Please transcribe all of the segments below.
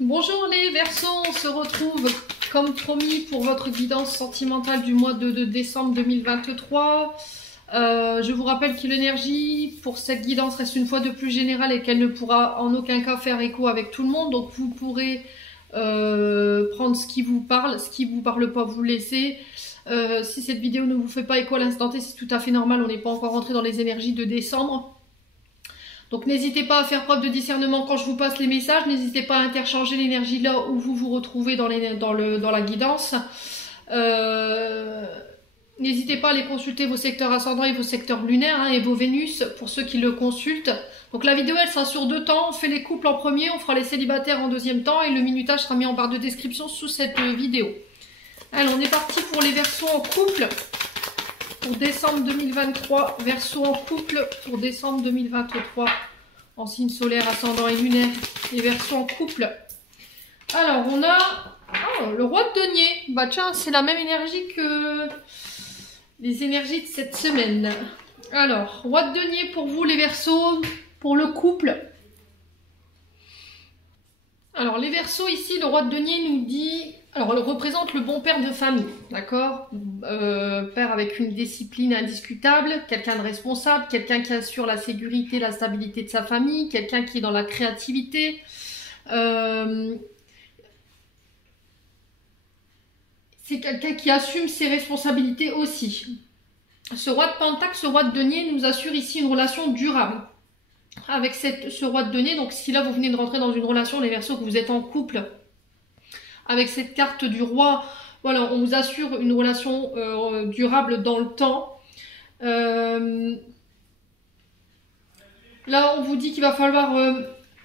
Bonjour les Verseaux, on se retrouve comme promis pour votre guidance sentimentale du mois de décembre 2023. Je vous rappelle que l'énergie pour cette guidance reste une fois de plus générale et qu'elle ne pourra en aucun cas faire écho avec tout le monde. Donc vous pourrez prendre ce qui vous parle, ce qui vous parle pas, vous laissez. Si cette vidéo ne vous fait pas écho à l'instant T, c'est tout à fait normal, on n'est pas encore rentré dans les énergies de décembre. Donc n'hésitez pas à faire preuve de discernement quand je vous passe les messages, n'hésitez pas à interchanger l'énergie là où vous vous retrouvez dans la guidance. N'hésitez pas à aller consulter vos secteurs ascendants et vos secteurs lunaires et vos Vénus pour ceux qui le consultent. Donc la vidéo elle sera sur 2 temps, on fait les couples en premier, on fera les célibataires en deuxième temps et le minutage sera mis en barre de description sous cette vidéo. Alors on est parti pour les Verseaux en couple. Pour décembre 2023, Verseau en couple pour décembre 2023, en signe solaire, ascendant et lunaire, et Verseau en couple. Alors, on a le roi de denier. Bah tiens, c'est la même énergie que les énergies de cette semaine. Alors, roi de denier pour vous les Verseaux, pour le couple. Alors, les Verseaux ici, le roi de denier nous dit... Alors, elle représente le bon père de famille, d'accord, père avec une discipline indiscutable, quelqu'un de responsable, quelqu'un qui assure la sécurité, la stabilité de sa famille, quelqu'un qui est dans la créativité. C'est quelqu'un qui assume ses responsabilités aussi. Ce roi de Pentacle, ce roi de denier nous assure ici une relation durable. Avec ce roi de denier, donc si là vous venez de rentrer dans une relation, les Verseaux, que vous êtes en couple, avec cette carte du roi, voilà, on vous assure une relation durable dans le temps. Là, on vous dit qu'il va falloir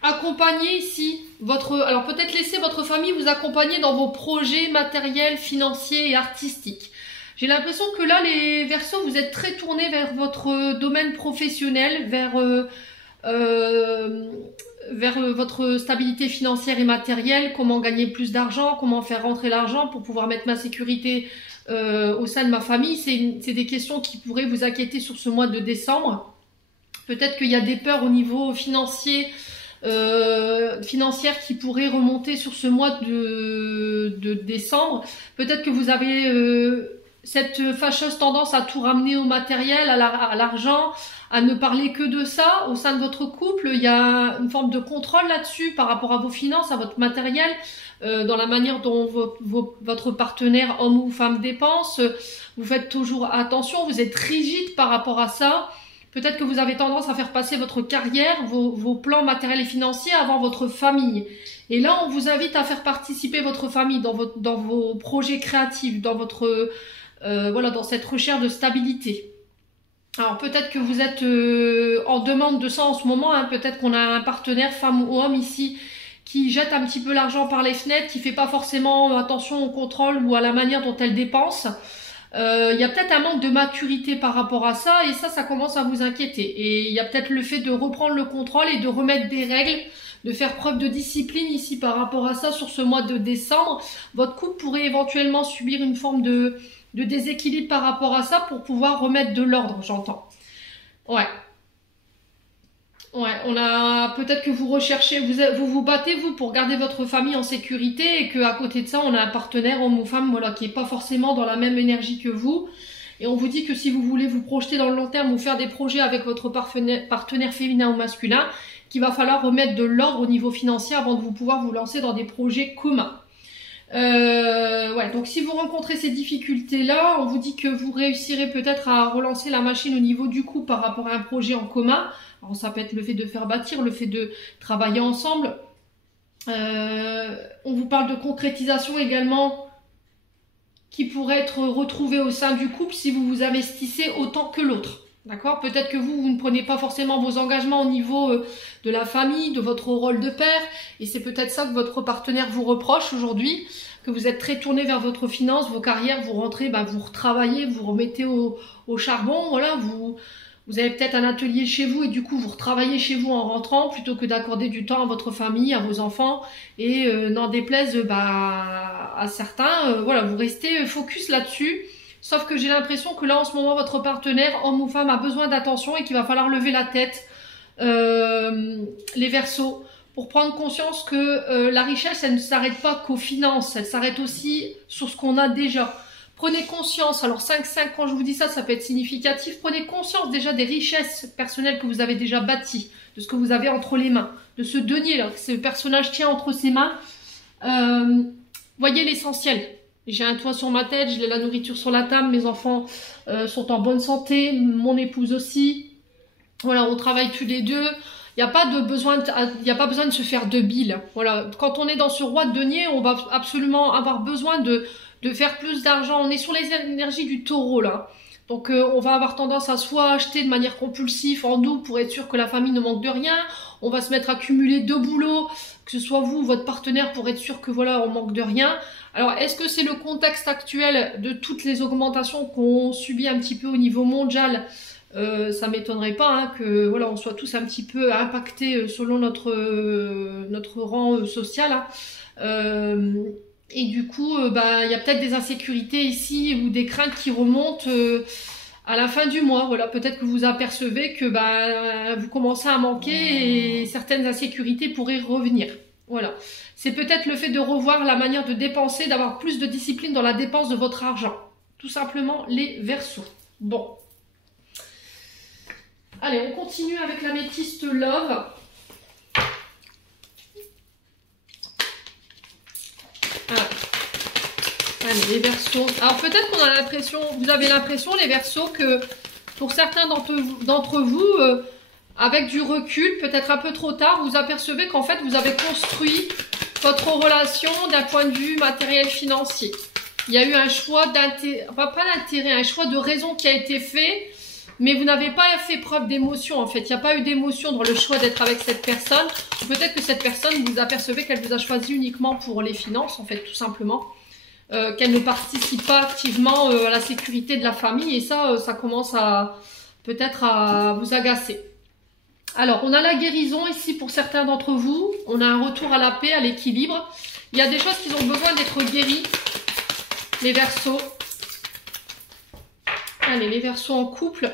accompagner ici votre... Alors peut-être laisser votre famille vous accompagner dans vos projets matériels, financiers et artistiques. J'ai l'impression que là, les Verseaux, vous êtes très tournés vers votre domaine professionnel, vers votre stabilité financière et matérielle, comment gagner plus d'argent, comment faire rentrer l'argent pour pouvoir mettre ma sécurité au sein de ma famille. C'est des questions qui pourraient vous inquiéter sur ce mois de décembre. Peut-être qu'il y a des peurs au niveau financier, financière qui pourraient remonter sur ce mois de décembre. Peut-être que vous avez cette fâcheuse tendance à tout ramener au matériel, à l'argent, à ne parler que de ça. Au sein de votre couple, il y a une forme de contrôle là-dessus par rapport à vos finances, à votre matériel, dans la manière dont votre partenaire, homme ou femme, dépense. Vous faites toujours attention, vous êtes rigide par rapport à ça. Peut-être que vous avez tendance à faire passer votre carrière, vos plans matériels et financiers avant votre famille. Et là, on vous invite à faire participer votre famille dans vos projets créatifs, dans votre voilà, dans cette recherche de stabilité. Alors peut-être que vous êtes en demande de ça en ce moment, hein. Peut-être qu'on a un partenaire, femme ou homme ici, qui jette un petit peu l'argent par les fenêtres, qui fait pas forcément attention au contrôle ou à la manière dont elle dépense. Il y a peut-être un manque de maturité par rapport à ça, et ça commence à vous inquiéter. Et il y a peut-être le fait de reprendre le contrôle et de remettre des règles, de faire preuve de discipline ici par rapport à ça sur ce mois de décembre. Votre couple pourrait éventuellement subir une forme de déséquilibre par rapport à ça pour pouvoir remettre de l'ordre, j'entends. Ouais. Ouais, on a peut-être que vous recherchez, vous battez vous pour garder votre famille en sécurité et qu'à côté de ça, on a un partenaire, homme ou femme, voilà, qui est pas forcément dans la même énergie que vous. Et on vous dit que si vous voulez vous projeter dans le long terme ou faire des projets avec votre partenaire féminin ou masculin, qu'il va falloir remettre de l'ordre au niveau financier avant de pouvoir vous lancer dans des projets communs. Ouais, donc si vous rencontrez ces difficultés-là, on vous dit que vous réussirez peut-être à relancer la machine au niveau du coup par rapport à un projet en commun. Alors ça peut être le fait de faire bâtir, le fait de travailler ensemble. On vous parle de concrétisation également qui pourrait être retrouvée au sein du couple si vous vous investissez autant que l'autre. D'accord? Peut-être que vous ne prenez pas forcément vos engagements au niveau de la famille, de votre rôle de père. Et c'est peut-être ça que votre partenaire vous reproche aujourd'hui. Que vous êtes très tourné vers votre finance, vos carrières, vous rentrez, vous retravaillez, vous remettez au charbon. Voilà, vous avez peut-être un atelier chez vous et du coup vous retravaillez chez vous en rentrant plutôt que d'accorder du temps à votre famille, à vos enfants. Et n'en déplaise à certains, voilà, vous restez focus là-dessus. Sauf que j'ai l'impression que là, en ce moment, votre partenaire, homme ou femme, a besoin d'attention et qu'il va falloir lever la tête, les Verseaux, pour prendre conscience que la richesse, elle ne s'arrête pas qu'aux finances, elle s'arrête aussi sur ce qu'on a déjà. Prenez conscience, alors 5-5, quand je vous dis ça, ça peut être significatif, prenez conscience déjà des richesses personnelles que vous avez déjà bâties, de ce que vous avez entre les mains, de ce denier là, que ce personnage tient entre ses mains. Voyez l'essentiel. J'ai un toit sur ma tête, j'ai la nourriture sur la table, mes enfants sont en bonne santé, mon épouse aussi. Voilà, on travaille tous les deux. Il n'y a pas besoin de se faire de bile. Voilà, quand on est dans ce roi de denier, on va absolument avoir besoin de faire plus d'argent. On est sur les énergies du taureau là. Donc on va avoir tendance à soit acheter de manière compulsive en nous pour être sûr que la famille ne manque de rien. On va se mettre à cumuler 2 boulots, que ce soit vous ou votre partenaire, pour être sûr que voilà, on manque de rien. Alors est-ce que c'est le contexte actuel de toutes les augmentations qu'on subit un petit peu au niveau mondial? Ça m'étonnerait pas hein, que voilà, on soit tous un petit peu impactés selon notre rang social. Hein. Et du coup, y a peut-être des insécurités ici ou des craintes qui remontent à la fin du mois. Voilà, peut-être que vous apercevez que vous commencez à manquer et certaines insécurités pourraient revenir. Voilà, c'est peut-être le fait de revoir la manière de dépenser, d'avoir plus de discipline dans la dépense de votre argent. Tout simplement les Verseaux. Bon. Allez, on continue avec l'améthyste Love. Voilà. Allez, les Verseaux. Alors peut-être qu'on a l'impression, vous avez l'impression les Verseaux que pour certains d'entre vous, avec du recul, peut-être un peu trop tard, vous apercevez qu'en fait vous avez construit votre relation d'un point de vue matériel financier. Il y a eu un choix d'intérêt, enfin pas d'intérêt, un choix de raison qui a été fait. Mais vous n'avez pas fait preuve d'émotion en fait. Il n'y a pas eu d'émotion dans le choix d'être avec cette personne. Peut-être que cette personne, vous apercevez qu'elle vous a choisi uniquement pour les finances en fait, tout simplement. Qu'elle ne participe pas activement à la sécurité de la famille. Et ça, ça commence à peut-être à vous agacer. Alors, on a la guérison ici pour certains d'entre vous. On a un retour à la paix, à l'équilibre. Il y a des choses qui ont besoin d'être guéries. Les Verseaux. Allez, les Verseaux en couple.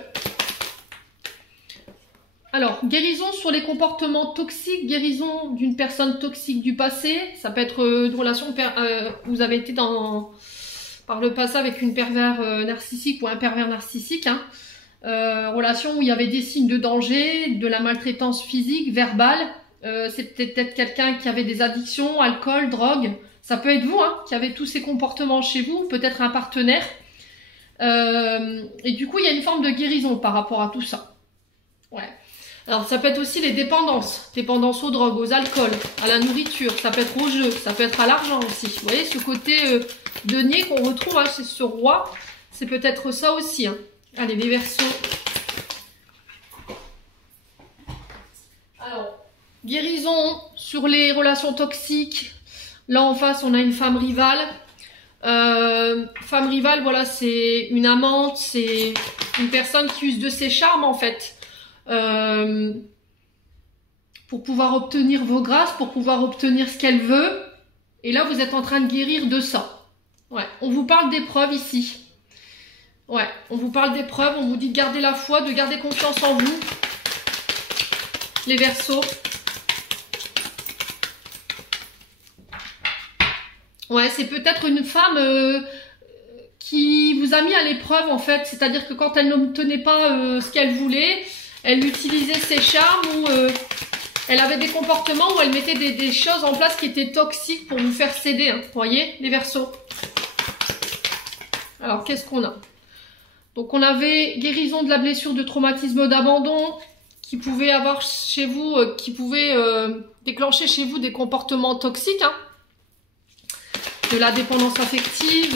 Alors, guérison sur les comportements toxiques, guérison d'une personne toxique du passé. Ça peut être une relation où vous avez été par le passé avec une pervers narcissique ou un pervers narcissique. Hein. Relation où il y avait des signes de danger, de la maltraitance physique, verbale. C'est peut-être quelqu'un qui avait des addictions, alcool, drogue. Ça peut être vous hein, qui avez tous ces comportements chez vous, peut-être un partenaire. Et du coup, il y a une forme de guérison par rapport à tout ça. Ouais. Alors, ça peut être aussi les dépendances. Dépendance aux drogues, aux alcools, à la nourriture. Ça peut être au jeu, ça peut être à l'argent aussi. Vous voyez, ce côté denier qu'on retrouve hein, chez ce roi, c'est peut-être ça aussi. Hein. Allez, les Verseaux. Alors, guérison sur les relations toxiques. Là, en face, on a une femme rivale. Femme rivale, voilà, c'est une amante, c'est une personne qui use de ses charmes en fait pour pouvoir obtenir vos grâces, pour pouvoir obtenir ce qu'elle veut. Et là, vous êtes en train de guérir de ça. Ouais, on vous parle d'épreuves ici. Ouais, on vous parle d'épreuves, on vous dit de garder la foi, de garder confiance en vous. Les Verseaux. Ouais, c'est peut-être une femme qui vous a mis à l'épreuve en fait. C'est-à-dire que quand elle n'obtenait pas ce qu'elle voulait, elle utilisait ses charmes ou elle avait des comportements où elle mettait des choses en place qui étaient toxiques pour vous faire céder. Hein. Vous voyez, les Verseaux. Alors, qu'est-ce qu'on a? Donc, on avait guérison de la blessure de traumatisme d'abandon qui pouvait avoir chez vous, qui pouvait déclencher chez vous des comportements toxiques. Hein. De la dépendance affective,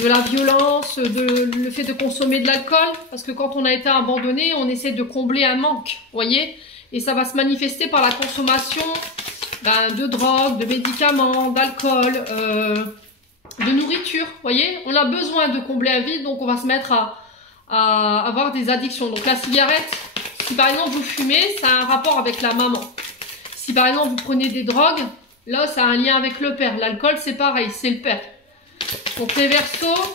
de la violence, le fait de consommer de l'alcool. Parce que quand on a été abandonné, on essaie de combler un manque, vous voyez. Et ça va se manifester par la consommation de drogue, de médicaments, d'alcool, de nourriture, vous voyez. On a besoin de combler un vide, donc on va se mettre à avoir des addictions. Donc la cigarette, si par exemple vous fumez, ça a un rapport avec la maman. Si par exemple vous prenez des drogues, là, ça a un lien avec le père. L'alcool, c'est pareil, c'est le père. Donc, les Verseaux,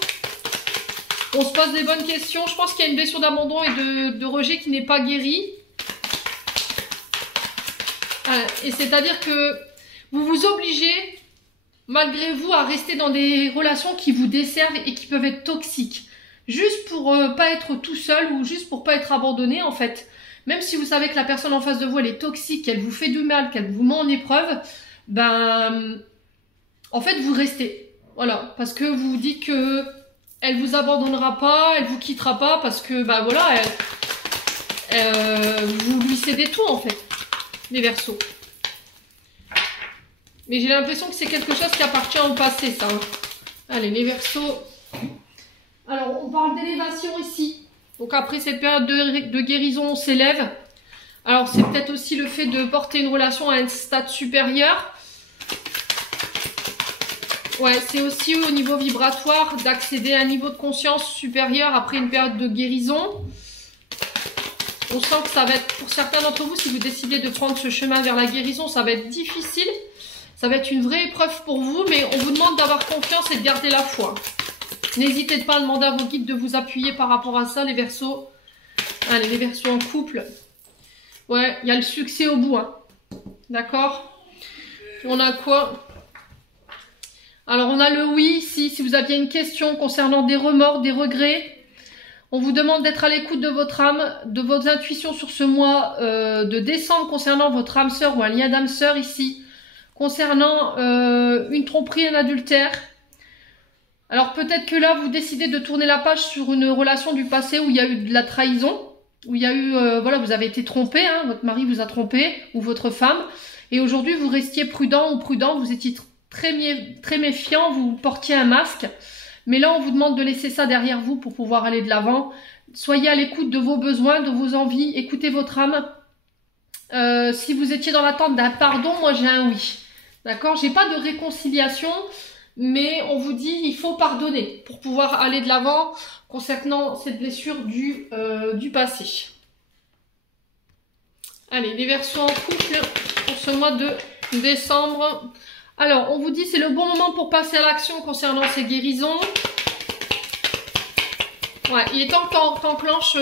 on se pose des bonnes questions. Je pense qu'il y a une blessure d'abandon et de rejet qui n'est pas guérie. Et c'est-à-dire que vous vous obligez, malgré vous, à rester dans des relations qui vous desservent et qui peuvent être toxiques. Juste pour pas être tout seul ou juste pour pas être abandonné, en fait. Même si vous savez que la personne en face de vous, elle est toxique, qu'elle vous fait du mal, qu'elle vous met en épreuve, ben, en fait, vous restez. Voilà. Parce que vous vous dites que elle vous abandonnera pas, elle vous quittera pas, parce que, ben voilà, vous lui cédez tout, en fait. Les Verseaux. Mais j'ai l'impression que c'est quelque chose qui appartient au passé, ça. Hein. Allez, les Verseaux. Alors, on parle d'élévation ici. Donc après cette période de guérison, on s'élève. Alors, c'est peut-être aussi le fait de porter une relation à un stade supérieur. Ouais, c'est aussi au niveau vibratoire d'accéder à un niveau de conscience supérieur après une période de guérison. On sent que ça va être, pour certains d'entre vous, si vous décidez de prendre ce chemin vers la guérison, ça va être difficile. Ça va être une vraie épreuve pour vous, mais on vous demande d'avoir confiance et de garder la foi. N'hésitez pas à demander à vos guides de vous appuyer par rapport à ça, les Verseaux. Allez, les Verseaux en couple. Ouais, il y a le succès au bout. Hein. D'accord? On a quoi? Alors, on a le oui ici. Si vous aviez une question concernant des remords, des regrets, on vous demande d'être à l'écoute de votre âme, de vos intuitions sur ce mois de décembre concernant votre âme sœur ou un lien d'âme sœur ici. Concernant une tromperie, un adultère. Alors peut-être que là, vous décidez de tourner la page sur une relation du passé où il y a eu de la trahison, où il y a eu, voilà, vous avez été trompé, hein, votre mari vous a trompé, ou votre femme, et aujourd'hui vous restiez prudent ou prudent, vous étiez très méfiant, vous portiez un masque, mais là on vous demande de laisser ça derrière vous pour pouvoir aller de l'avant. Soyez à l'écoute de vos besoins, de vos envies, écoutez votre âme. Si vous étiez dans l'attente d'un pardon, moi j'ai un oui. D'accord? J'ai pas de réconciliation, mais on vous dit il faut pardonner pour pouvoir aller de l'avant concernant cette blessure du passé. Allez, les Verseaux en couple pour ce mois de décembre. Alors, on vous dit c'est le bon moment pour passer à l'action concernant ces guérisons. Ouais, il est temps qu'on enclenche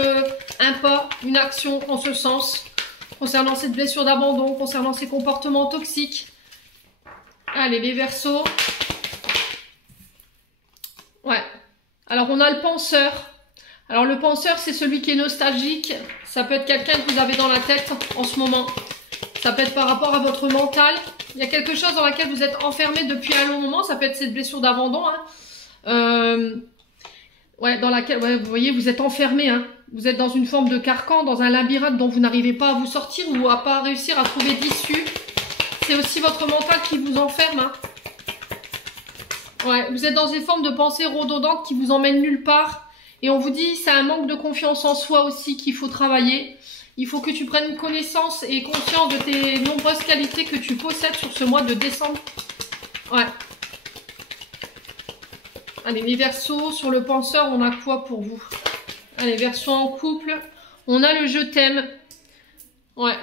un pas, une action en ce sens concernant cette blessure d'abandon, concernant ces comportements toxiques. Allez, les Verseaux. Ouais. Alors, on a le penseur. Alors, le penseur, c'est celui qui est nostalgique. Ça peut être quelqu'un que vous avez dans la tête en ce moment. Ça peut être par rapport à votre mental. Il y a quelque chose dans laquelle vous êtes enfermé depuis un long moment. Ça peut être cette blessure d'abandon. Hein. Ouais, dans laquelle, ouais, vous voyez, vous êtes enfermé. Hein. Vous êtes dans une forme de carcan, dans un labyrinthe dont vous n'arrivez pas à vous sortir ou à pas réussir à trouver d'issue. C'est aussi votre mental qui vous enferme. Hein. Ouais, vous êtes dans une forme de pensée redondante qui vous emmène nulle part. Et on vous dit, c'est un manque de confiance en soi aussi qu'il faut travailler. Il faut que tu prennes connaissance et conscience de tes nombreuses qualités que tu possèdes sur ce mois de décembre. Ouais. Allez, les Verseaux, sur le penseur, on a quoi pour vous? Allez, Verseaux en couple. On a le je t'aime. Ouais.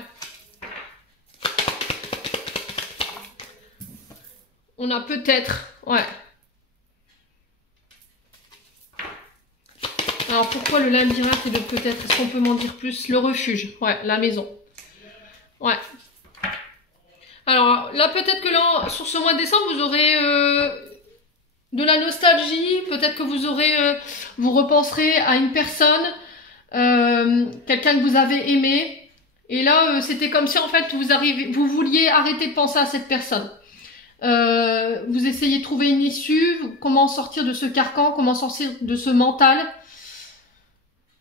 On a peut-être. Ouais. Alors pourquoi le labyrinthe et le peut-être? Est-ce qu'on peut m'en dire plus? Le refuge, ouais, la maison. Ouais. Alors là, peut-être que là, sur ce mois de décembre, vous aurez de la nostalgie. Peut-être que vous aurez, vous repenserez à une personne, quelqu'un que vous avez aimé. Et là, c'était comme si en fait vous vouliez arrêter de penser à cette personne. Vous essayez de trouver une issue, comment sortir de ce carcan, comment sortir de ce mental.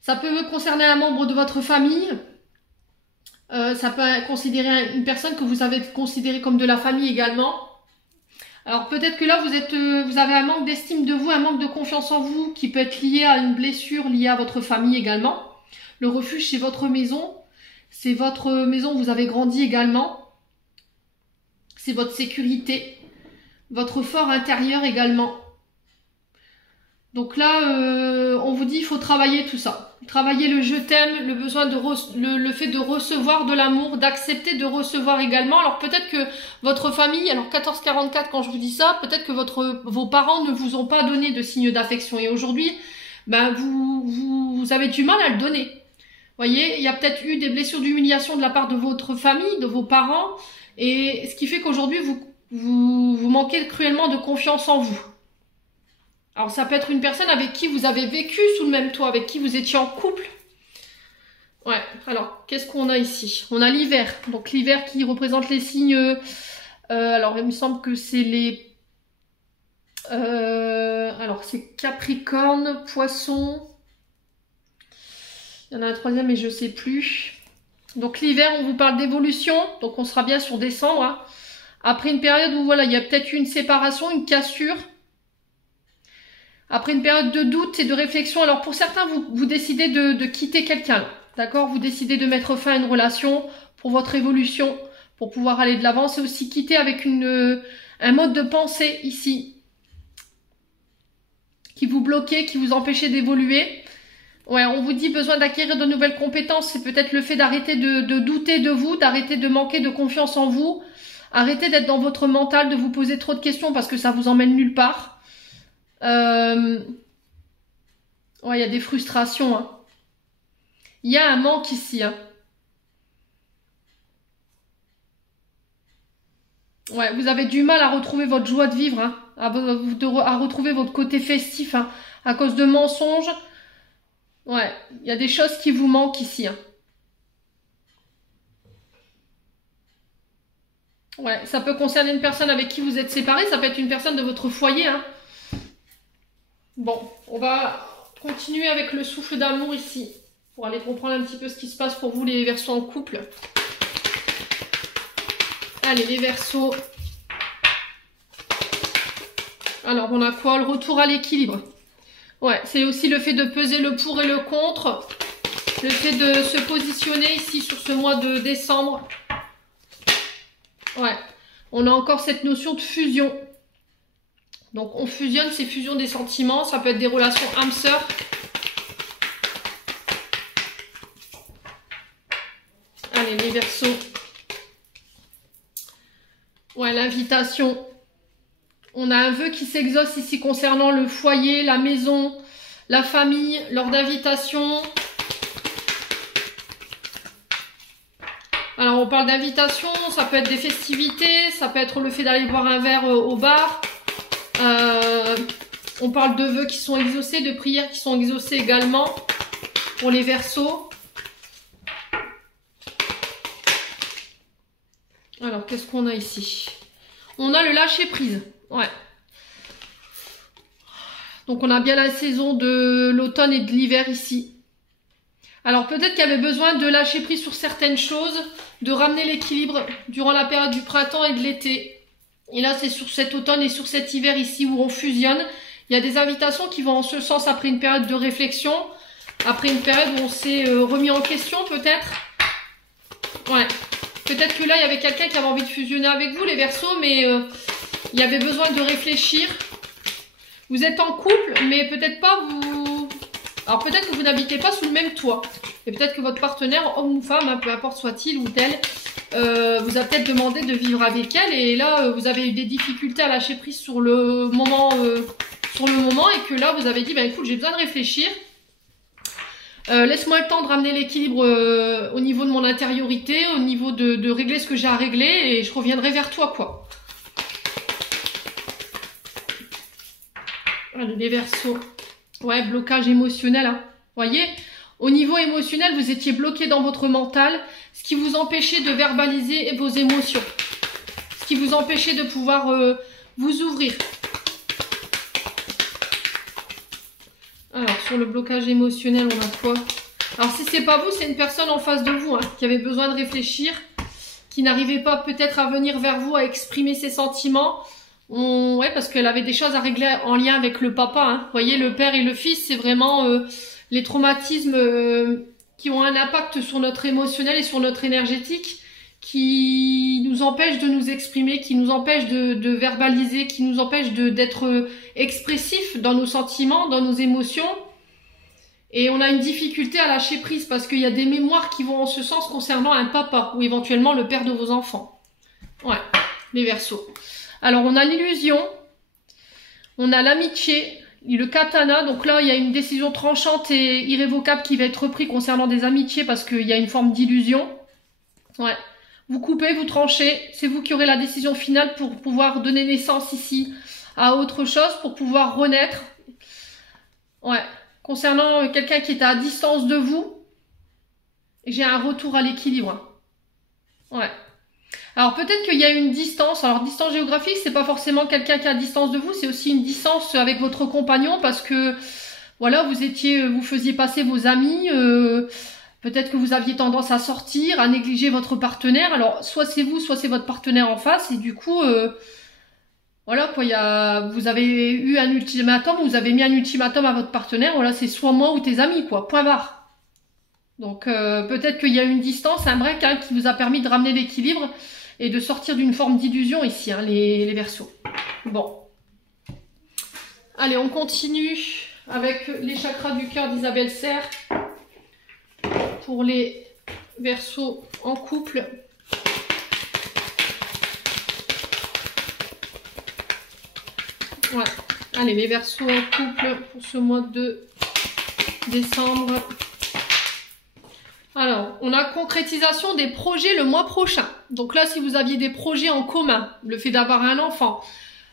Ça peut concerner un membre de votre famille. Ça peut considérer une personne que vous avez considérée comme de la famille également. Alors peut-être que là vous avez un manque d'estime de vous, un manque de confiance en vous qui peut être lié à une blessure liée à votre famille également. Le refuge c'est votre maison. C'est votre maison où vous avez grandi également. C'est votre sécurité. Votre fort intérieur également. Donc là, on vous dit il faut travailler tout ça. Travailler le je t'aime, le besoin de le fait de recevoir de l'amour, d'accepter de recevoir également. Alors peut-être que votre famille, alors 1444 quand je vous dis ça, peut-être que vos parents ne vous ont pas donné de signe d'affection et aujourd'hui, ben vous avez du mal à le donner. voyez, il y a peut-être eu des blessures d'humiliation de la part de votre famille, de vos parents, et ce qui fait qu'aujourd'hui, vous manquez cruellement de confiance en vous. Alors, ça peut être une personne avec qui vous avez vécu sous le même toit, avec qui vous étiez en couple. Ouais, alors, qu'est-ce qu'on a ici? On a l'hiver. Donc, l'hiver qui représente les signes... alors, il me semble que c'est les... alors, c'est Capricorne, Poisson... Il y en a un troisième, mais je ne sais plus. Donc, l'hiver, on vous parle d'évolution. Donc, on sera bien sur décembre. Hein. Après une période où, voilà, il y a peut-être eu une séparation, une cassure... Après une période de doute et de réflexion, alors pour certains, vous décidez de quitter quelqu'un, d'accord? Vous décidez de mettre fin à une relation pour votre évolution, pour pouvoir aller de l'avant. C'est aussi quitter avec un mode de pensée ici qui vous bloquait, qui vous empêchait d'évoluer. Ouais, on vous dit besoin d'acquérir de nouvelles compétences. C'est peut-être le fait d'arrêter de douter de vous, d'arrêter de manquer de confiance en vous, arrêter d'être dans votre mental, de vous poser trop de questions parce que ça vous emmène nulle part. Ouais, il y a des frustrations. Hein. Il y a un manque ici. Hein. Ouais, vous avez du mal à retrouver votre joie de vivre, hein, à retrouver votre côté festif, hein, à cause de mensonges. Ouais, il y a des choses qui vous manquent ici. Hein. Ouais, ça peut concerner une personne avec qui vous êtes séparés, ça peut être une personne de votre foyer, hein. Bon, on va continuer avec le souffle d'amour ici, pour aller comprendre un petit peu ce qui se passe pour vous les Verseaux en couple. Allez, les Verseaux. Alors, on a quoi? Le retour à l'équilibre. Ouais, c'est aussi le fait de peser le pour et le contre. Le fait de se positionner ici sur ce mois de décembre. Ouais, on a encore cette notion de fusion. Donc on fusionne, c'est fusion des sentiments, ça peut être des relations âme-sœur. Allez, les Verseaux. Ouais, l'invitation. On a un vœu qui s'exauce ici concernant le foyer, la maison, la famille, lors d'invitation. Alors on parle d'invitation, ça peut être des festivités, ça peut être le fait d'aller boire un verre au bar. On parle de vœux qui sont exaucés, de prières qui sont exaucées également pour les Verseaux. Alors, qu'est-ce qu'on a ici? On a le lâcher prise. Ouais. Donc, on a bien la saison de l'automne et de l'hiver ici. Alors, peut-être qu'il y avait besoin de lâcher prise sur certaines choses, de ramener l'équilibre durant la période du printemps et de l'été. Et là, c'est sur cet automne et sur cet hiver ici où on fusionne. Il y a des invitations qui vont en ce sens après une période de réflexion, après une période où on s'est remis en question peut-être. Ouais. Peut-être que là, il y avait quelqu'un qui avait envie de fusionner avec vous, les Verseaux, mais il y avait besoin de réfléchir. Vous êtes en couple, mais peut-être pas vous... Alors peut-être que vous n'habitez pas sous le même toit. Et peut-être que votre partenaire, homme ou femme, hein, peu importe soit-il ou tel, vous a peut-être demandé de vivre avec elle. Et là, vous avez eu des difficultés à lâcher prise sur le moment... et que là vous avez dit, bah écoute, j'ai besoin de réfléchir, laisse-moi le temps de ramener l'équilibre au niveau de mon intériorité, au niveau de régler ce que j'ai à régler, et je reviendrai vers toi, quoi. Allez, les Verseaux. Ouais, blocage émotionnel, hein. Voyez, au niveau émotionnel, vous étiez bloqué dans votre mental, ce qui vous empêchait de verbaliser vos émotions, ce qui vous empêchait de pouvoir vous ouvrir. Alors, sur le blocage émotionnel, on a quoi? Alors, si c'est pas vous, c'est une personne en face de vous, hein, qui avait besoin de réfléchir, qui n'arrivait pas peut-être à venir vers vous, à exprimer ses sentiments. Ouais, parce qu'elle avait des choses à régler en lien avec le papa. Hein. Vous voyez, le père et le fils, c'est vraiment les traumatismes qui ont un impact sur notre émotionnel et sur notre énergétique, qui nous empêchent de nous exprimer, qui nous empêchent de verbaliser, qui nous empêchent d'être expressifs dans nos sentiments, dans nos émotions. Et on a une difficulté à lâcher prise parce qu'il y a des mémoires qui vont en ce sens concernant un papa ou éventuellement le père de vos enfants. Ouais, les Verseaux. Alors on a l'illusion, on a l'amitié le katana, donc là il y a une décision tranchante et irrévocable qui va être prise concernant des amitiés parce qu'il y a une forme d'illusion. Ouais. Vous coupez, vous tranchez, c'est vous qui aurez la décision finale pour pouvoir donner naissance ici à autre chose, pour pouvoir renaître. Ouais. Concernant quelqu'un qui est à distance de vous, j'ai un retour à l'équilibre. Ouais. Alors peut-être qu'il y a une distance. Alors distance géographique, c'est pas forcément quelqu'un qui est à distance de vous, c'est aussi une distance avec votre compagnon parce que voilà, vous faisiez passer vos amis. Peut-être que vous aviez tendance à sortir, à négliger votre partenaire. Alors soit c'est vous, soit c'est votre partenaire en face et du coup, voilà quoi, vous avez eu un ultimatum, vous avez mis un ultimatum à votre partenaire. Voilà, c'est soit moi ou tes amis quoi. Point barre. Donc peut-être qu'il y a une distance, un break hein, qui vous a permis de ramener l'équilibre et de sortir d'une forme d'illusion ici, hein, les Verseaux. Bon. Allez, on continue avec les chakras du cœur d'Isabelle Serre pour les Verseaux en couple. Ouais. Allez, les Verseaux en couple pour ce mois de décembre. Alors, on a concrétisation des projets le mois prochain. Donc là, si vous aviez des projets en commun, le fait d'avoir un enfant,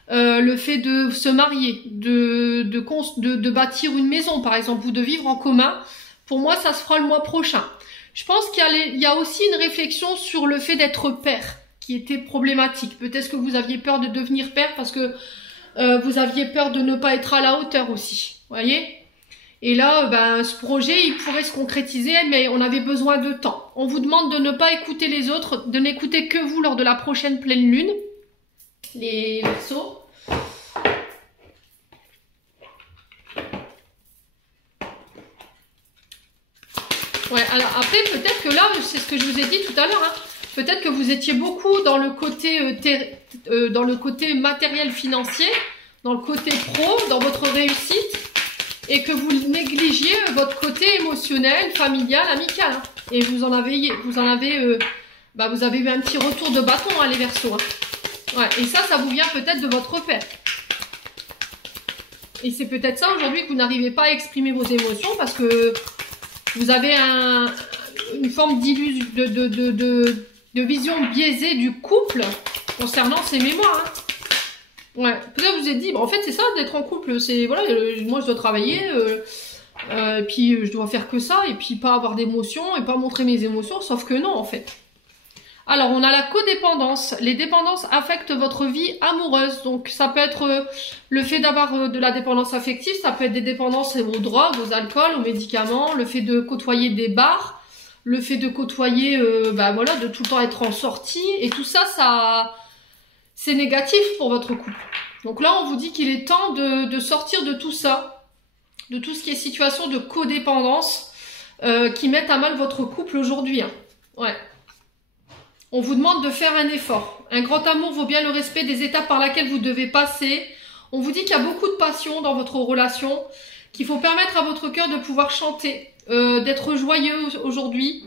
le fait de se marier, de bâtir une maison, par exemple, ou de vivre en commun, pour moi, ça se fera le mois prochain. Je pense qu'il y a aussi une réflexion sur le fait d'être père, qui était problématique. Peut-être que vous aviez peur de devenir père parce que vous aviez peur de ne pas être à la hauteur aussi. Vous voyez ? Et là, ben, ce projet, il pourrait se concrétiser, mais on avait besoin de temps. On vous demande de ne pas écouter les autres, de n'écouter que vous lors de la prochaine pleine lune, les Verseaux. Ouais, alors après, peut-être que là, c'est ce que je vous ai dit tout à l'heure, hein, peut-être que vous étiez beaucoup dans le côté matériel financier, dans le côté pro, dans votre réussite, et que vous négligiez votre côté émotionnel, familial, amical. Hein. Et vous avez eu un petit retour de bâton, hein, les Verseaux. Hein. Ouais, et ça vous vient peut-être de votre père. Et c'est peut-être ça aujourd'hui que vous n'arrivez pas à exprimer vos émotions parce que vous avez une forme d'illusion, de vision biaisée du couple concernant ses mémoires. Hein. Ouais, peut-être vous vous êtes dit, bah, en fait c'est ça d'être en couple, c'est voilà, moi je dois travailler, puis je dois faire que ça, et puis pas avoir d'émotions, et pas montrer mes émotions, sauf que non en fait. Alors on a la codépendance, les dépendances affectent votre vie amoureuse, donc ça peut être le fait d'avoir de la dépendance affective, ça peut être des dépendances aux drogues, aux alcools, aux médicaments, le fait de côtoyer des bars, le fait de côtoyer, voilà, de tout le temps être en sortie, et tout ça, c'est négatif pour votre couple. Donc là, on vous dit qu'il est temps de sortir de tout ça, de tout ce qui est situation de codépendance qui mettent à mal votre couple aujourd'hui. Hein. Ouais. On vous demande de faire un effort. Un grand amour vaut bien le respect des étapes par lesquelles vous devez passer. On vous dit qu'il y a beaucoup de passion dans votre relation, qu'il faut permettre à votre cœur de pouvoir chanter, d'être joyeux aujourd'hui.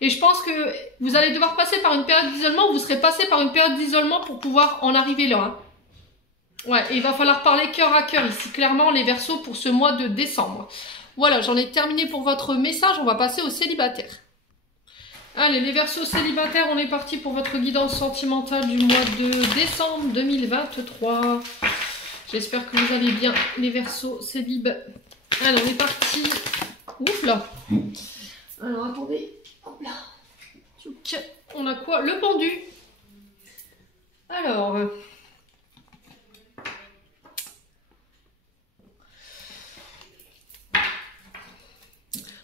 Et je pense que vous allez devoir passer par une période d'isolement, vous serez passé par une période d'isolement pour pouvoir en arriver là. Hein. Ouais, et il va falloir parler cœur à cœur ici, clairement les Verseaux pour ce mois de décembre. Voilà, j'en ai terminé pour votre message, on va passer aux célibataires. Allez, les Verseaux célibataires, on est parti pour votre guidance sentimentale du mois de décembre 2023. J'espère que vous allez bien, les Verseaux célibataires. Allez, on est parti. Ouf là. Alors, attendez. Hop là. On a quoi? Le pendu. Alors.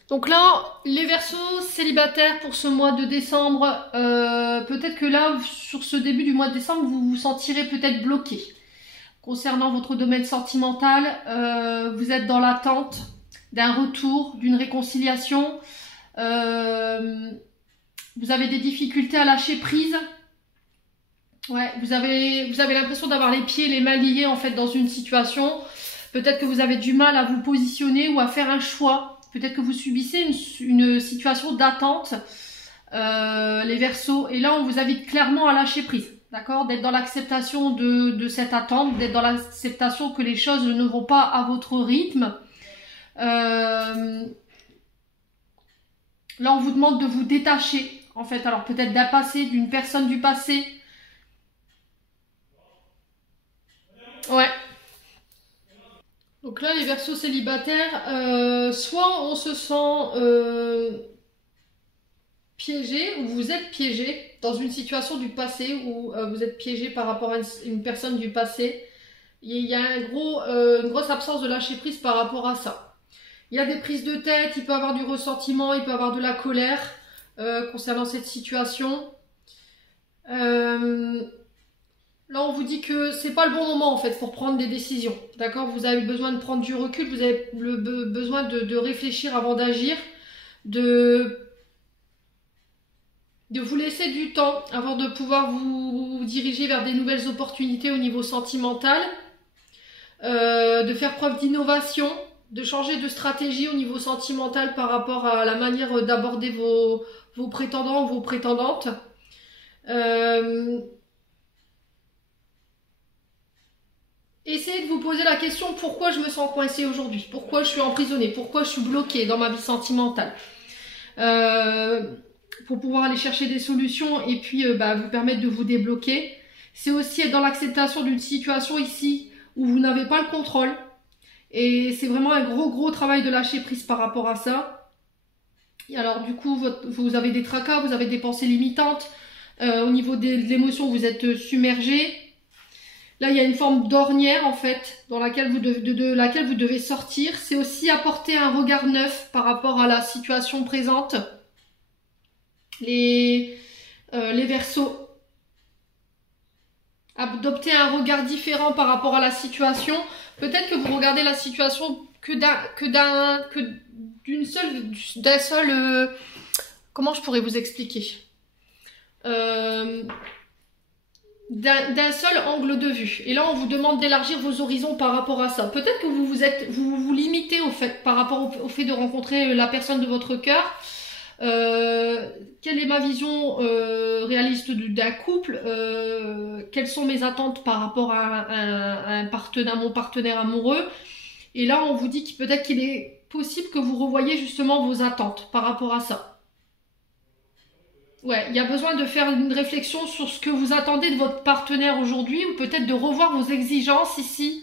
Donc là, les Verseaux célibataires pour ce mois de décembre, peut-être que là, sur ce début du mois de décembre, vous vous sentirez peut-être bloqué. Concernant votre domaine sentimental, vous êtes dans l'attente d'un retour, d'une réconciliation. Vous avez des difficultés à lâcher prise. Ouais, vous avez l'impression d'avoir les pieds et les mains liés en fait dans une situation. Peut-être que vous avez du mal à vous positionner ou à faire un choix. Peut-être que vous subissez une situation d'attente, les Verseaux. Et là, on vous invite clairement à lâcher prise. d'accord, d'être dans l'acceptation de cette attente, d'être dans l'acceptation que les choses ne vont pas à votre rythme. Là, on vous demande de vous détacher, en fait, alors peut-être d'un passé, d'une personne du passé. Ouais. Donc là, les Verseaux célibataires, soit on se sent piégé, ou vous êtes piégé dans une situation du passé, où vous êtes piégé par rapport à une personne du passé. Il y a une grosse absence de lâcher prise par rapport à ça. Il y a des prises de tête, il peut y avoir du ressentiment, il peut y avoir de la colère concernant cette situation. Là, on vous dit que c'est pas le bon moment en fait pour prendre des décisions. D'accord? Vous avez besoin de prendre du recul, vous avez besoin de réfléchir avant d'agir, de vous laisser du temps avant de pouvoir vous diriger vers des nouvelles opportunités au niveau sentimental, de faire preuve d'innovation, de changer de stratégie au niveau sentimental par rapport à la manière d'aborder vos prétendants ou vos prétendantes. Essayez de vous poser la question: pourquoi je me sens coincée aujourd'hui? Pourquoi je suis emprisonnée? Pourquoi je suis bloquée dans ma vie sentimentale? Pour pouvoir aller chercher des solutions et puis vous permettre de vous débloquer. C'est aussi être dans l'acceptation d'une situation ici où vous n'avez pas le contrôle. Et c'est vraiment un gros travail de lâcher prise par rapport à ça. Et alors du coup, vous avez des tracas, vous avez des pensées limitantes. Au niveau de l'émotion, vous êtes submergé. Là, il y a une forme d'ornière en fait, de laquelle vous devez sortir. C'est aussi apporter un regard neuf par rapport à la situation présente. Les Verseaux, adopter un regard différent par rapport à la situation. Peut-être que vous regardez la situation d'un seul comment je pourrais vous expliquer, d'un seul angle de vue. Et là, on vous demande d'élargir vos horizons par rapport à ça. Peut-être que vous limitez au fait, par rapport au fait de rencontrer la personne de votre cœur. Quelle est ma vision réaliste d'un couple, quelles sont mes attentes par rapport à mon partenaire amoureux. Et là on vous dit que peut-être qu'il est possible que vous revoyiez justement vos attentes par rapport à ça. Ouais, il y a besoin de faire une réflexion sur ce que vous attendez de votre partenaire aujourd'hui, ou peut-être de revoir vos exigences ici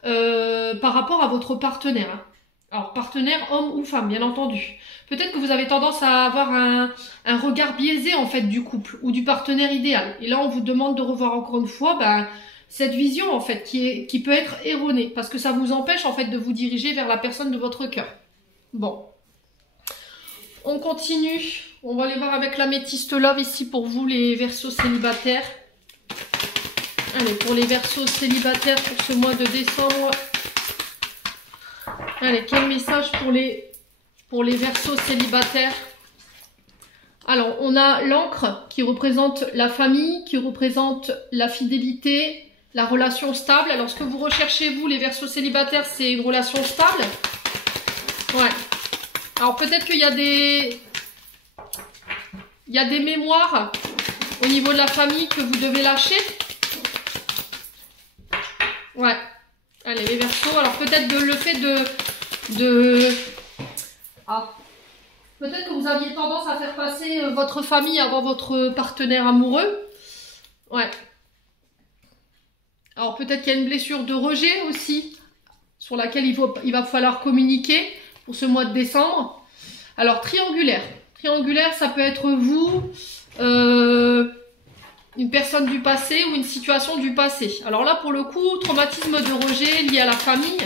par rapport à votre partenaire. Alors, partenaire homme ou femme, bien entendu. Peut-être que vous avez tendance à avoir un regard biaisé, en fait, du couple ou du partenaire idéal. Et là, on vous demande de revoir encore une fois cette vision, en fait, qui peut être erronée. Parce que ça vous empêche, en fait, de vous diriger vers la personne de votre cœur. Bon. On continue. On va aller voir avec l'améthyste love ici pour vous, les Verseaux célibataires. Allez, pour les Verseaux célibataires pour ce mois de décembre... Allez, quel message pour les Verseaux célibataires? Alors, on a l'encre qui représente la famille, qui représente la fidélité, la relation stable. Alors, ce que vous recherchez, vous, les Verseaux célibataires, c'est une relation stable. Ouais. Alors, peut-être qu'il y a des mémoires au niveau de la famille que vous devez lâcher. Ouais. Allez, les Verseaux, alors peut-être le fait peut-être que vous aviez tendance à faire passer votre famille avant votre partenaire amoureux. Ouais. Alors peut-être qu'il y a une blessure de rejet aussi, sur laquelle il va falloir communiquer pour ce mois de décembre. Alors triangulaire. Triangulaire, ça peut être vous, une personne du passé ou une situation du passé. Alors là, pour le coup, traumatisme de rejet lié à la famille.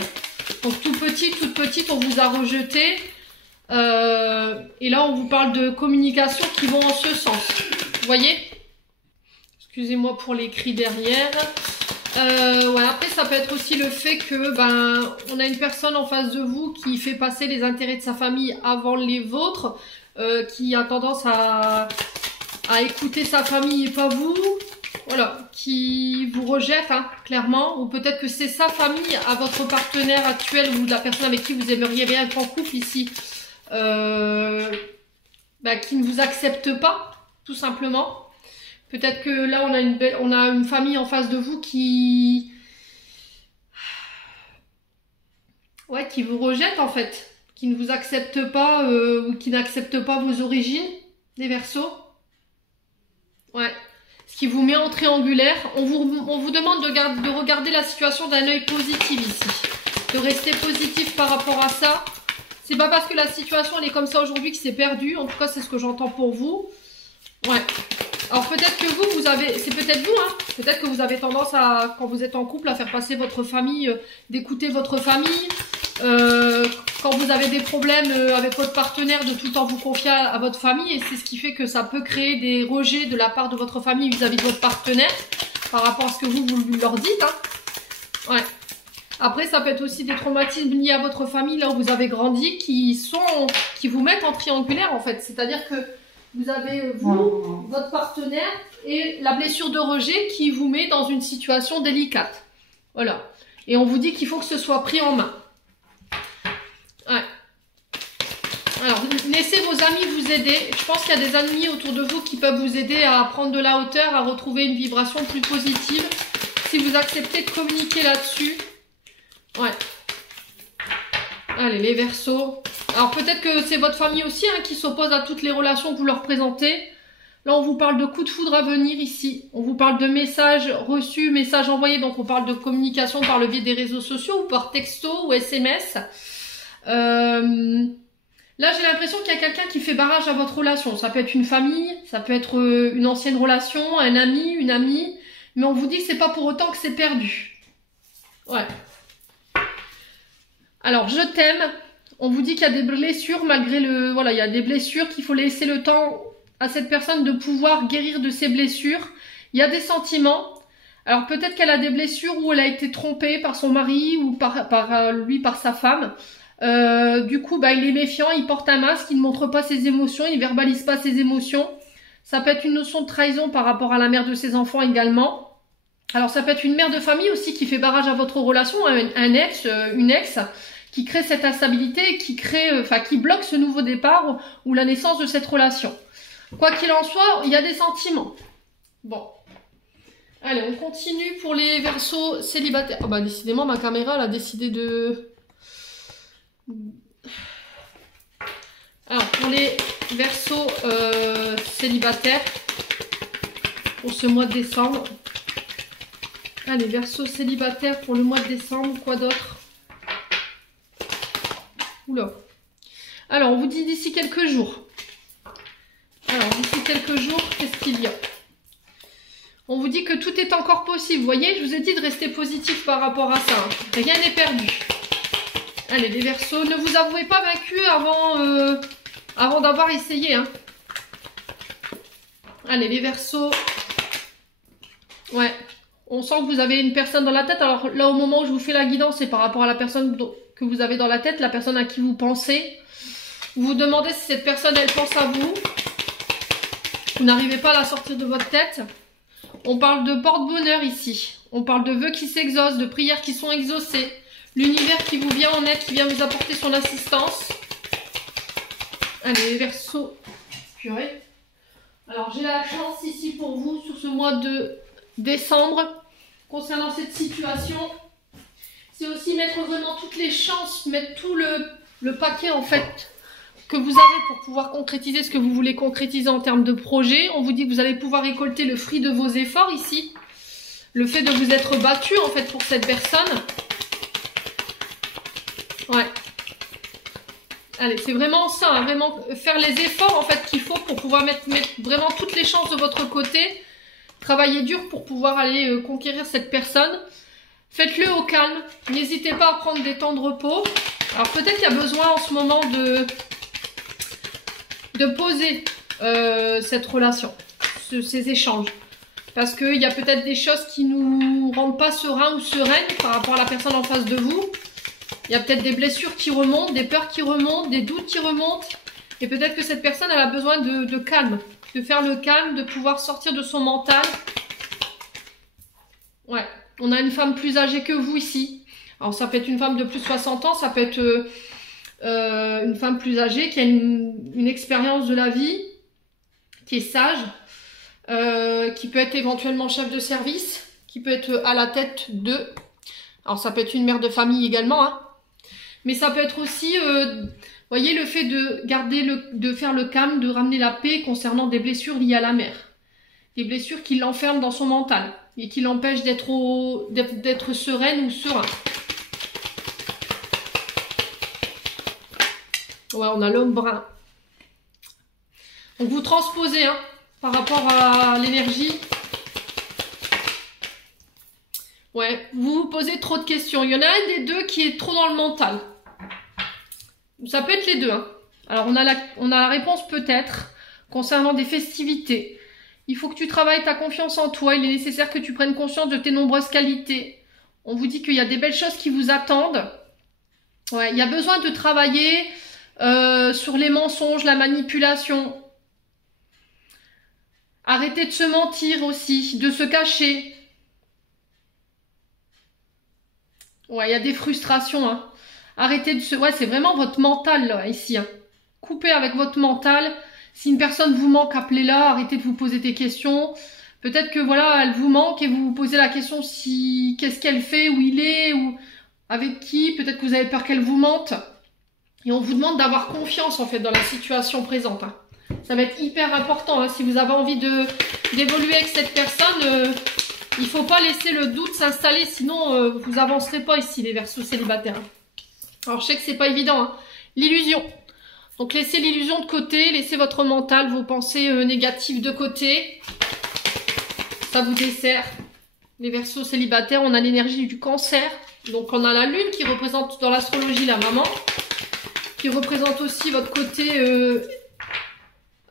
Donc tout petit, toute petite, on vous a rejeté. Et là, on vous parle de communication qui vont en ce sens. Vous voyez? Excusez-moi pour les cris derrière. Ouais, après, ça peut être aussi le fait que on a une personne en face de vous qui fait passer les intérêts de sa famille avant les vôtres, qui a tendance à écouter sa famille et pas vous, voilà, qui vous rejette, hein, clairement, ou peut-être que c'est sa famille à votre partenaire actuel ou la personne avec qui vous aimeriez bien être en couple ici, qui ne vous accepte pas, tout simplement. Peut-être que là, on a une famille en face de vous qui... Ouais, qui vous rejette en fait. Qui ne vous accepte pas ou qui n'accepte pas vos origines, les Verseaux. Ouais. Ce qui vous met en triangulaire. On vous demande de regarder la situation d'un œil positif ici. De rester positif par rapport à ça. C'est pas parce que la situation elle est comme ça aujourd'hui que c'est perdu. En tout cas, c'est ce que j'entends pour vous. Ouais. Alors peut-être que vous avez... C'est peut-être vous, hein. Peut-être que vous avez tendance à, quand vous êtes en couple, à faire passer votre famille, d'écouter votre famille. Quand vous avez des problèmes avec votre partenaire, de tout le temps vous confier à votre famille. Et c'est ce qui fait que ça peut créer des rejets de la part de votre famille vis-à-vis de votre partenaire. Par rapport à ce que vous leur dites, hein. Ouais. Après, ça peut être aussi des traumatismes liés à votre famille, là où vous avez grandi, qui vous mettent en triangulaire, en fait. C'est-à-dire que vous avez, vous, votre partenaire, et la blessure de rejet qui vous met dans une situation délicate. Voilà. Et on vous dit qu'il faut que ce soit pris en main. Ouais. Alors, laissez vos amis vous aider. Je pense qu'il y a des amis autour de vous qui peuvent vous aider à prendre de la hauteur, à retrouver une vibration plus positive. Si vous acceptez de communiquer là-dessus. Ouais. Allez, les Verseaux. Alors peut-être que c'est votre famille aussi hein, qui s'oppose à toutes les relations que vous leur présentez. Là, on vous parle de coups de foudre à venir ici. On vous parle de messages reçus, messages envoyés. Donc, on parle de communication par le biais des réseaux sociaux ou par texto ou SMS. Là, j'ai l'impression qu'il y a quelqu'un qui fait barrage à votre relation. Ça peut être une famille, ça peut être une ancienne relation, un ami, une amie. Mais on vous dit que c'est pas pour autant que c'est perdu. Ouais. Alors, je t'aime. On vous dit qu'il y a des blessures malgré le... Voilà, il y a des blessures qu'il faut laisser le temps à cette personne de pouvoir guérir de ses blessures. Il y a des sentiments. Alors, peut-être qu'elle a des blessures où elle a été trompée par son mari ou par sa femme. Du coup, bah, il est méfiant, il porte un masque, il ne montre pas ses émotions, il ne verbalise pas ses émotions. Ça peut être une notion de trahison par rapport à la mère de ses enfants également. Alors, ça peut être une mère de famille aussi qui fait barrage à votre relation, un ex, une ex, qui crée cette instabilité, qui bloque ce nouveau départ ou la naissance de cette relation. Quoi qu'il en soit, il y a des sentiments. Bon. Allez, on continue pour les Verseaux célibataires. Oh bah, décidément, ma caméra, elle a décidé de... Alors, pour les Verseaux célibataires, pour ce mois de décembre. Allez, Verseaux célibataires pour le mois de décembre, quoi d'autre? Oula. Alors, on vous dit d'ici quelques jours. Alors, d'ici quelques jours, qu'est-ce qu'il y a? On vous dit que tout est encore possible. Vous voyez, je vous ai dit de rester positif par rapport à ça. Hein. Rien n'est perdu. Allez, les Verseaux, ne vous avouez pas vaincus avant d'avoir essayé. Hein. Allez, les Verseaux. Ouais. On sent que vous avez une personne dans la tête. Alors là, au moment où je vous fais la guidance, c'est par rapport à la personne que vous avez dans la tête, la personne à qui vous pensez. Vous vous demandez si cette personne, elle pense à vous. Vous n'arrivez pas à la sortir de votre tête. On parle de porte-bonheur ici. On parle de vœux qui s'exaucent, de prières qui sont exaucées. L'univers qui vous vient en aide, qui vient vous apporter son assistance. Allez, les Verseaux. Purée. Alors, j'ai la chance ici pour vous, sur ce mois de décembre, concernant cette situation. C'est aussi mettre vraiment toutes les chances, mettre tout le paquet, en fait, que vous avez pour pouvoir concrétiser ce que vous voulez concrétiser en termes de projet. On vous dit que vous allez pouvoir récolter le fruit de vos efforts ici. Le fait de vous être battu, en fait, pour cette personne. Ouais. Allez, c'est vraiment ça, hein, vraiment faire les efforts, en fait, qu'il faut pour pouvoir mettre vraiment toutes les chances de votre côté. Travailler dur pour pouvoir aller conquérir cette personne. Faites-le au calme. N'hésitez pas à prendre des temps de repos. Alors, peut-être qu'il y a besoin en ce moment de poser cette relation, ces échanges. Parce qu'il y a peut-être des choses qui nous rendent pas sereins ou sereines par rapport à la personne en face de vous. Il y a peut-être des blessures qui remontent, des peurs qui remontent, des doutes qui remontent. Et peut-être que cette personne, elle a besoin de calme. De faire le calme, de pouvoir sortir de son mental. Ouais, on a une femme plus âgée que vous ici. Alors ça peut être une femme de plus de 60 ans, ça peut être une femme plus âgée qui a une expérience de la vie, qui est sage. qui peut être éventuellement chef de service, qui peut être à la tête de... Alors ça peut être une mère de famille également, hein. Mais ça peut être aussi, voyez, le fait de garder de faire le calme, de ramener la paix concernant des blessures liées à la mère. Des blessures qui l'enferment dans son mental et qui l'empêchent d'être sereine ou serein. Ouais, on a l'homme brun. Donc vous transposez hein, par rapport à l'énergie. Ouais, vous vous posez trop de questions. Il y en a un des deux qui est trop dans le mental. Ça peut être les deux. Hein. Alors on a la réponse peut-être concernant des festivités. Il faut que tu travailles ta confiance en toi. Il est nécessaire que tu prennes conscience de tes nombreuses qualités. On vous dit qu'il y a des belles choses qui vous attendent. Ouais, il y a besoin de travailler sur les mensonges, la manipulation. Arrêtez de se mentir aussi, de se cacher. Ouais, il y a des frustrations. Hein. Arrêtez de se... Ouais, c'est vraiment votre mental, là, ici. Hein. Coupez avec votre mental. Si une personne vous manque, appelez-la. Arrêtez de vous poser des questions. Peut-être que, voilà, elle vous manque et vous vous posez la question si... Qu'est-ce qu'elle fait, où il est, ou avec qui. Peut-être que vous avez peur qu'elle vous mente. Et on vous demande d'avoir confiance, en fait, dans la situation présente. Hein. Ça va être hyper important. Hein. Si vous avez envie d'évoluer avec cette personne... il ne faut pas laisser le doute s'installer, sinon vous avancerez pas ici, les Verseaux célibataires. Alors je sais que c'est pas évident, hein. L'illusion. Donc laissez l'illusion de côté, laissez votre mental, vos pensées négatives de côté. Ça vous dessert. Les Verseaux célibataires, on a l'énergie du Cancer. Donc on a la Lune qui représente dans l'astrologie la maman, qui représente aussi votre côté...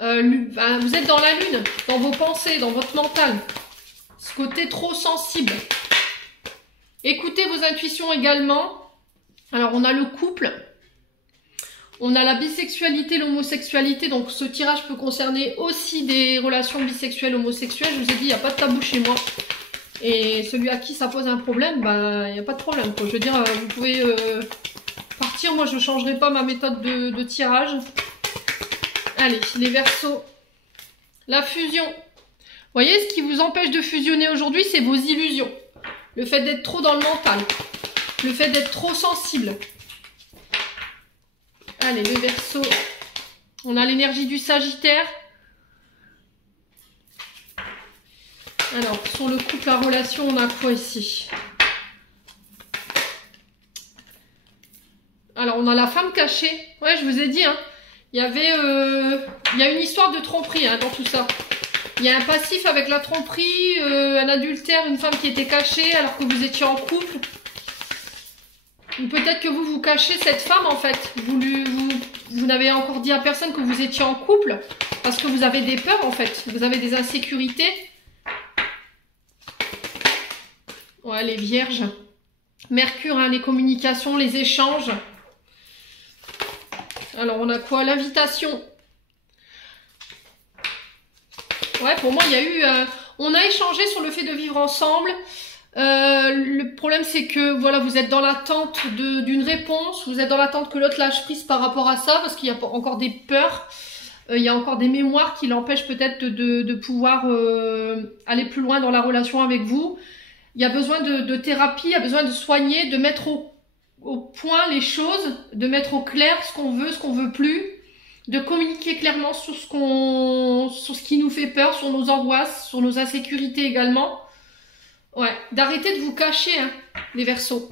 vous êtes dans la Lune, dans vos pensées, dans votre mental. Ce côté trop sensible. Écoutez vos intuitions également. Alors, on a le couple. On a la bisexualité, l'homosexualité. Donc, ce tirage peut concerner aussi des relations bisexuelles, homosexuelles. Je vous ai dit, il n'y a pas de tabou chez moi. Et celui à qui ça pose un problème, bah, il n'y a pas de problème, quoi. Je veux dire, vous pouvez partir. Moi, je ne changerai pas ma méthode de tirage. Allez, les Verseaux. La fusion. Vous voyez, ce qui vous empêche de fusionner aujourd'hui, c'est vos illusions. Le fait d'être trop dans le mental. Le fait d'être trop sensible. Allez, le Verseau. On a l'énergie du Sagittaire. Alors, sur le couple, la relation, on a quoi ici? Alors, on a la femme cachée. Ouais, je vous ai dit, hein. Il y a une histoire de tromperie hein, dans tout ça. Il y a un passif avec la tromperie, un adultère, une femme qui était cachée alors que vous étiez en couple. Ou peut-être que vous cachez cette femme en fait. Vous n'avez encore dit à personne que vous étiez en couple parce que vous avez des peurs en fait. Vous avez des insécurités. Ouais, les Vierges. Mercure, hein, les communications, les échanges. Alors, on a quoi? L'invitation. Ouais, pour moi, il y a eu... on a échangé sur le fait de vivre ensemble. Le problème, c'est que voilà, vous êtes dans l'attente d'une réponse. Vous êtes dans l'attente que l'autre lâche prise par rapport à ça, parce qu'il y a encore des peurs. Il y a encore des mémoires qui l'empêchent peut-être de pouvoir aller plus loin dans la relation avec vous. Il y a besoin de thérapie, il y a besoin de soigner, de mettre au point les choses, de mettre au clair ce qu'on veut plus, de communiquer clairement sur ce qui nous fait peur, sur nos angoisses, sur nos insécurités également. Ouais, d'arrêter de vous cacher, hein, les Verseaux.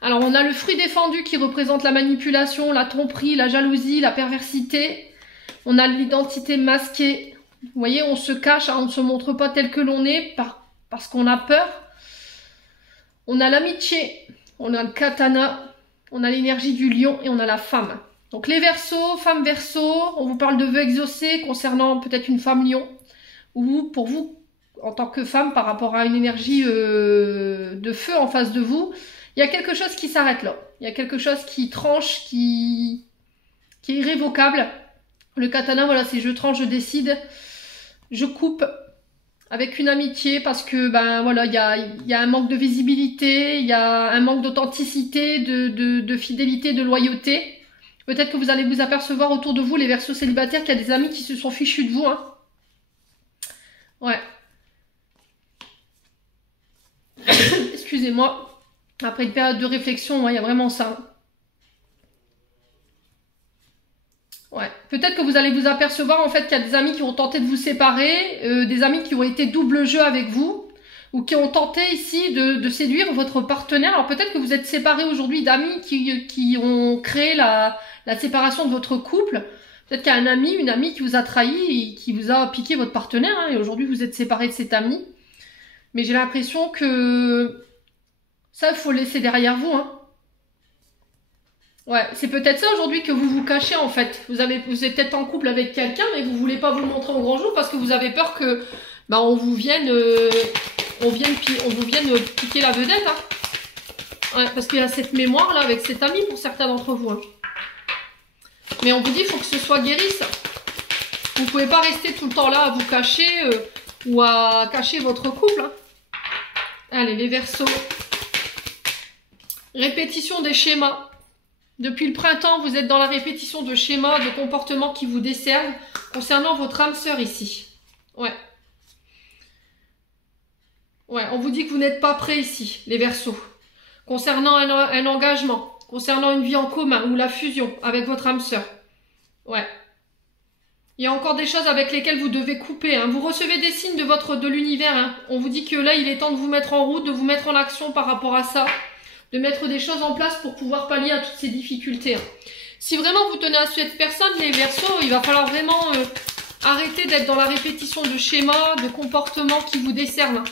Alors, on a le fruit défendu qui représente la manipulation, la tromperie, la jalousie, la perversité. On a l'identité masquée. Vous voyez, on se cache, hein, on ne se montre pas tel que l'on est parce qu'on a peur. On a l'amitié, on a le katana, on a l'énergie du lion et on a la femme. Donc les Verseaux, femmes Verseaux, on vous parle de vœux exaucés concernant peut-être une femme lion. Ou pour vous, en tant que femme, par rapport à une énergie de feu en face de vous, il y a quelque chose qui s'arrête là. Il y a quelque chose qui tranche, qui est irrévocable. Le katana, voilà, c'est je tranche, je décide, je coupe avec une amitié parce que, ben voilà, il y a un manque de visibilité, il y a un manque d'authenticité, de fidélité, de loyauté. Peut-être que vous allez vous apercevoir autour de vous, les Verseaux célibataires, qu'il y a des amis qui se sont fichus de vous, hein. Ouais. Excusez-moi. Après une période de réflexion, il y a vraiment ça. Ouais. Peut-être que vous allez vous apercevoir en fait qu'il y a des amis qui ont tenté de vous séparer, des amis qui ont été double jeu avec vous, ou qui ont tenté ici de séduire votre partenaire. Alors peut-être que vous êtes séparés aujourd'hui d'amis qui ont créé la séparation de votre couple. Peut-être qu'il y a un ami, une amie qui vous a trahi et qui vous a piqué votre partenaire, hein, et aujourd'hui vous êtes séparés de cet ami. Mais j'ai l'impression que ça, il faut le laisser derrière vous, hein. Ouais, c'est peut-être ça aujourd'hui que vous vous cachez en fait. Vous êtes peut-être en couple avec quelqu'un, mais vous voulez pas vous le montrer au grand jour parce que vous avez peur que on vous vienne piquer la vedette, hein. Ouais, parce qu'il y a cette mémoire là avec cet ami pour certains d'entre vous, hein. Mais on vous dit, il faut que ce soit guéri ça. Vous pouvez pas rester tout le temps là à vous cacher ou à cacher votre couple, hein. Allez, les Verseaux. Répétition des schémas. Depuis le printemps, vous êtes dans la répétition de schémas, de comportements qui vous desservent concernant votre âme sœur ici. Ouais. Ouais, on vous dit que vous n'êtes pas prêts ici, les Verseaux. Concernant un engagement, concernant une vie en commun ou la fusion avec votre âme sœur. Ouais. Il y a encore des choses avec lesquelles vous devez couper, hein. Vous recevez des signes de l'univers, hein. On vous dit que là, il est temps de vous mettre en route, de vous mettre en action par rapport à ça. De mettre des choses en place pour pouvoir pallier à toutes ces difficultés, hein. Si vraiment vous tenez à cette personne, les Verseaux, il va falloir vraiment arrêter d'être dans la répétition de schémas, de comportements qui vous desservent, hein.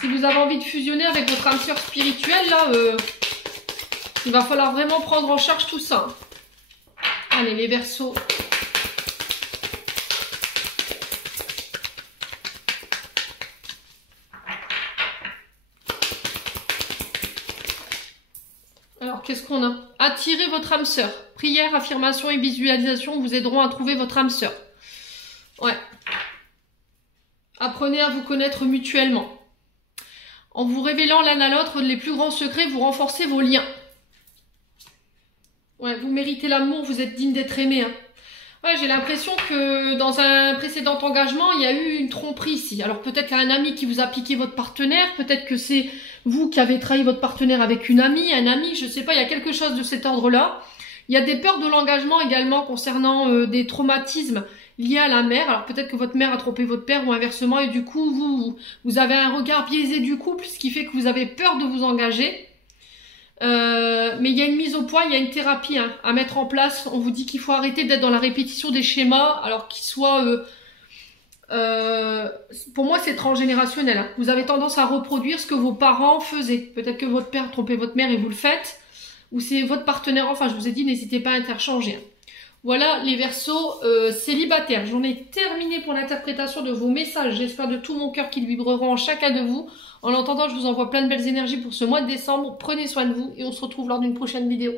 Si vous avez envie de fusionner avec votre âme sœur spirituelle, là, il va falloir vraiment prendre en charge tout ça. Allez, les Verseaux. Alors, qu'est-ce qu'on a? Attirez votre âme sœur. Prière, affirmation et visualisation vous aideront à trouver votre âme sœur. Ouais. Apprenez à vous connaître mutuellement. En vous révélant l'un à l'autre les plus grands secrets, vous renforcez vos liens. Ouais, vous méritez l'amour, vous êtes digne d'être aimé, hein. Ouais, j'ai l'impression que dans un précédent engagement, il y a eu une tromperie ici. Alors peut-être qu'il y a un ami qui vous a piqué votre partenaire, peut-être que c'est vous qui avez trahi votre partenaire avec une amie, un ami, je sais pas, il y a quelque chose de cet ordre-là. Il y a des peurs de l'engagement également concernant des traumatismes liés à la mère. Alors peut-être que votre mère a trompé votre père ou inversement et du coup vous avez un regard biaisé du couple, ce qui fait que vous avez peur de vous engager. Mais il y a une mise au point, il y a une thérapie, hein, à mettre en place. On vous dit qu'il faut arrêter d'être dans la répétition des schémas, alors qu'ils soient... pour moi, c'est transgénérationnel, hein. Vous avez tendance à reproduire ce que vos parents faisaient. Peut-être que votre père trompait votre mère et vous le faites. Ou c'est votre partenaire. Enfin, je vous ai dit, n'hésitez pas à interchanger, hein. Voilà les Verseaux célibataires. J'en ai terminé pour l'interprétation de vos messages. J'espère de tout mon cœur qu'ils vibreront en chacun de vous. En attendant, je vous envoie plein de belles énergies pour ce mois de décembre. Prenez soin de vous et on se retrouve lors d'une prochaine vidéo.